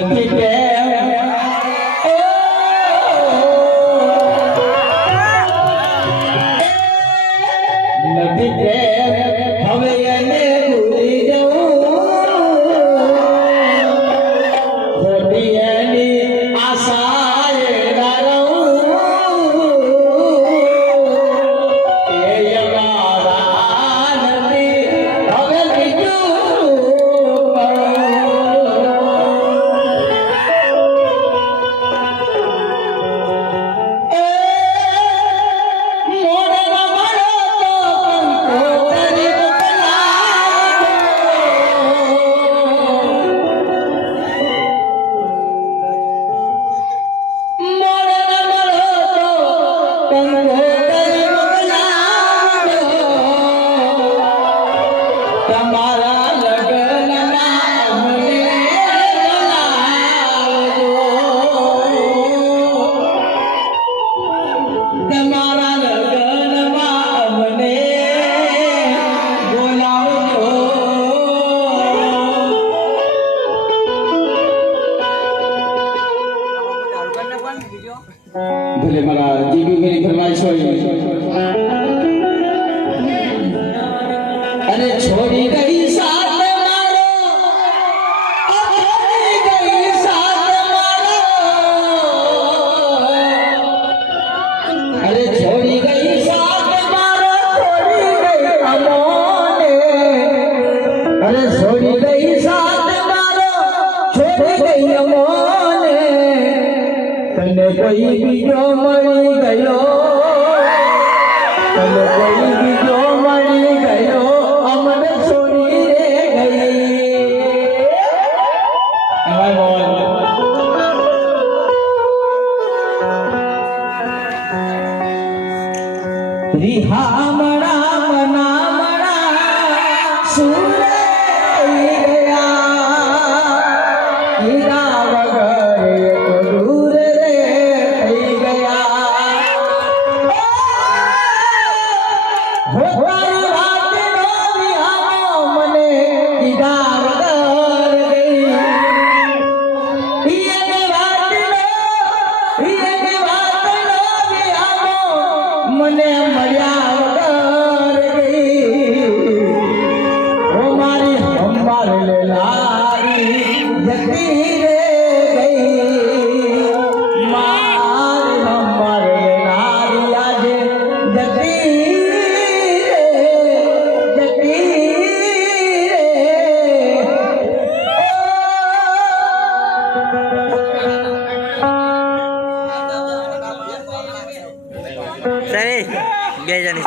Yeah. એટલે મારા જીવીભાઈની ફરમાઈશ હોય. અને છોડી ગઈ કોઈ બીજો મળી ગયો. તને કોઈ બીજો મળી ગયો અમને છોડી રે ગઈ રિહા મણા મના મણા સુરે ગયા હીરા વગર గేజని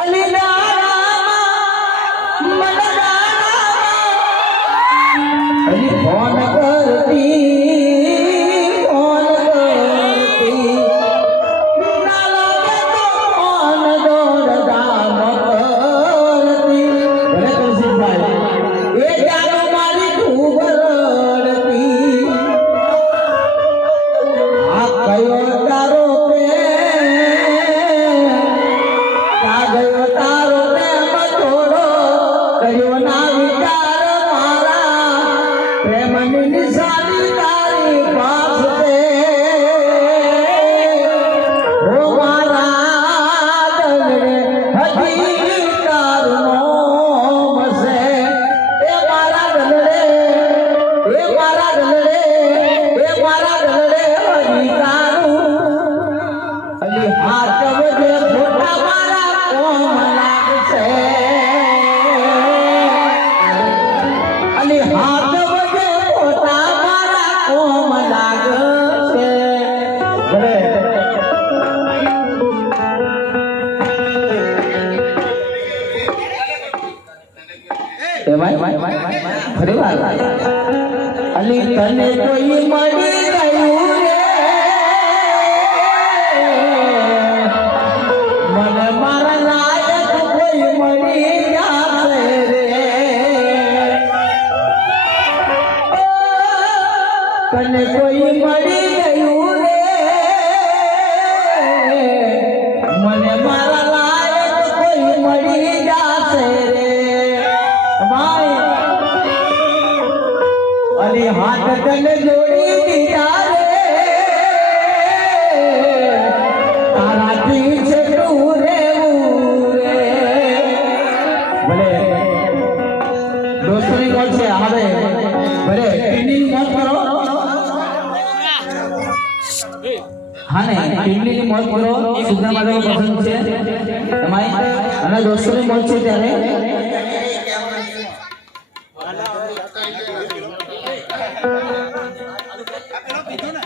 કર્યો ના વિચાર મારા પ્રેમની નિશાની તારી પાસે હો મારા હજી ફરી વાર. અલી તને કોઈ મળી તને કોઈ મળી ગયું રે. મને મારા લાયક કોઈ મળી જાશે રે. ભાઈ અલી હાથ તને જોડી દીધા રે. તારાથી હા ને, ટીમની મોલ કરો સુધા મારો પસંદ છે. તમારી અને દોસ્તોની મોલ છે ત્યારે. આ પેલો પીધો ને